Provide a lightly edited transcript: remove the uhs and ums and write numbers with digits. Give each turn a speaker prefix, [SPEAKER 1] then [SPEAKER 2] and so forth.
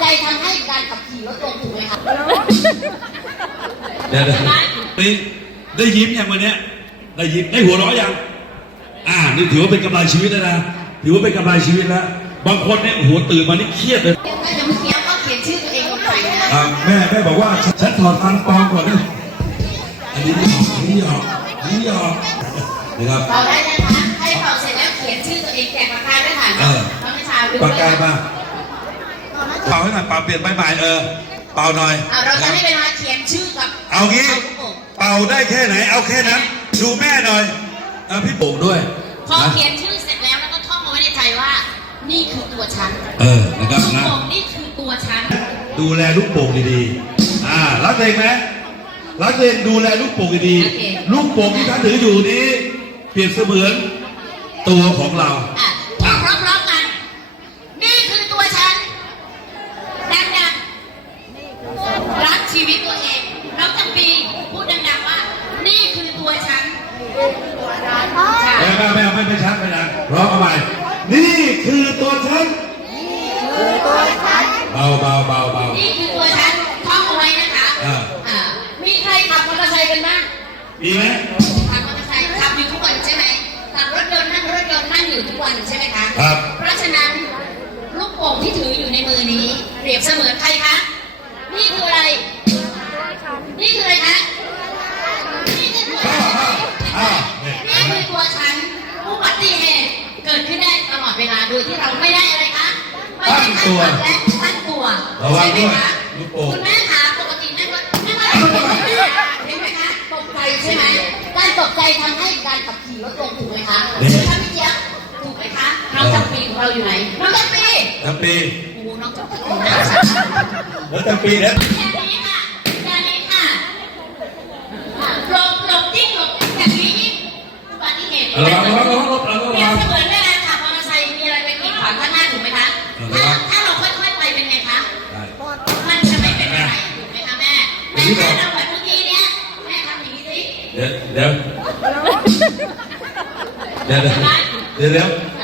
[SPEAKER 1] ทำให้การขับขี่ลดลงถูกไหมคะ
[SPEAKER 2] เดี๋ยวได้ยิ้มอย่างวันเนี้ยได้ยิ้มได้หัวเราะยังนี่ถือว่าเป็นกำไรชีวิตแล้วนะถือว่าเป็นกำไรชีวิตแล้วบางคนเนี่ยหัวตื่นมานี่เครียดเลย
[SPEAKER 1] ถ้าจะไม่เขียนก็เขียนชื่อตัวเองลงไปนะ
[SPEAKER 2] แม่บอกว่าฉันถอดฟันปลอมก่อนนะอันนี้ไม่ออกอันนี้ออกนะครับ
[SPEAKER 1] เป่าได้นะคะให้เป่าเสร็จแล้วเขียนชื่อตัวเองแจกปากกาด้วยค่ะน้องนิชาดู
[SPEAKER 2] ปากกามาเป่าให้หน่อยเป่าเปลี่ยนใหม่เป่าหน่อย
[SPEAKER 1] เราจะให้เวลาเขียนชื่อกับ
[SPEAKER 2] เอางี้เป่าได้แค่ไหนเอาแค่นั้นดูแม่หน่อยพี่โป่งด้วย
[SPEAKER 1] พอเขียนชื่อเสร็จแล้วแล้วก็ท่องเอาไว้ในใจว่านี่คือตัวฉัน
[SPEAKER 2] นะครับ
[SPEAKER 1] ลูกโป่งนี่คือตัวฉัน
[SPEAKER 2] ดูแลลูกโป่งดีๆรักเองไหมรักเองดูแลลูกโป่งดีๆลูกโป่งที่ท่านถืออยู่นี้เปรียบเสมือนตัวของเรา
[SPEAKER 1] พร้อมๆกันนี่คือตัวฉันดังๆรักชีวิตตัวเองน้องจำปีพูดดังๆว่านี่คือตัวฉัน
[SPEAKER 2] ไม่ชัดไม่ดังร้องเอาใหม่นี่คือตัวฉันเบา
[SPEAKER 1] นี่คือตัวฉันท่องเอาไว้นะคะมีใครขับมอเตอร์ไซค์กันบ้าง
[SPEAKER 2] มีไหม
[SPEAKER 1] ขับมอเตอร์ไซค์ขับอยู่ทุกวันใช่ไหมขับรถยนต์นั่งอยู่ทุกวันใช่ไหมคะ
[SPEAKER 2] ครับ
[SPEAKER 1] เพราะฉะนั้นลูกโป่งที่ถืออยู่ในมือนี้เปรียบเสมือนใครคะนี่คืออะไรนี่คืออะไรคะนี่คือตัวฉันนี่คือตัวฉันอุบัติเหตุเกิดขึ้นได้ตลอดเวลาโดยที่เราไม่ได้อะไรคะไม่ได้ตั้งตัวและตั้งตัวใช่ไหมคะคุณแม่คะปกติแม่ก็เห็นไหมคะตกใจใช่ไหมการตกใจทำให้การขับขี่ลดลงถูกไหมคะถ้าพี่เจี๊ยบถูกไหมคะน้องจำปีของเราอยู่ไหนน้องจำปี
[SPEAKER 2] โอ้
[SPEAKER 1] น้องจำปี
[SPEAKER 2] แล้วจำปี
[SPEAKER 1] แล้วแค่นี้ค่ะหลบจิ้งอย่างนี้ยิ่งอุบัติเหตุเปรียบเสมือนเวลาขับมอเตอร์ไซค์มีอะไรไปกีดขวางข้างหน้าถูกไหมคะถ้าเราค่อยๆไปเป็นไงคะมันจะไม่เป็นอะไรถูกไหมคะแม่ถ้าเราแบบเมื่อกี้เนี้ยแม่ทำอย่างนี้สิ
[SPEAKER 2] เดี๋ยว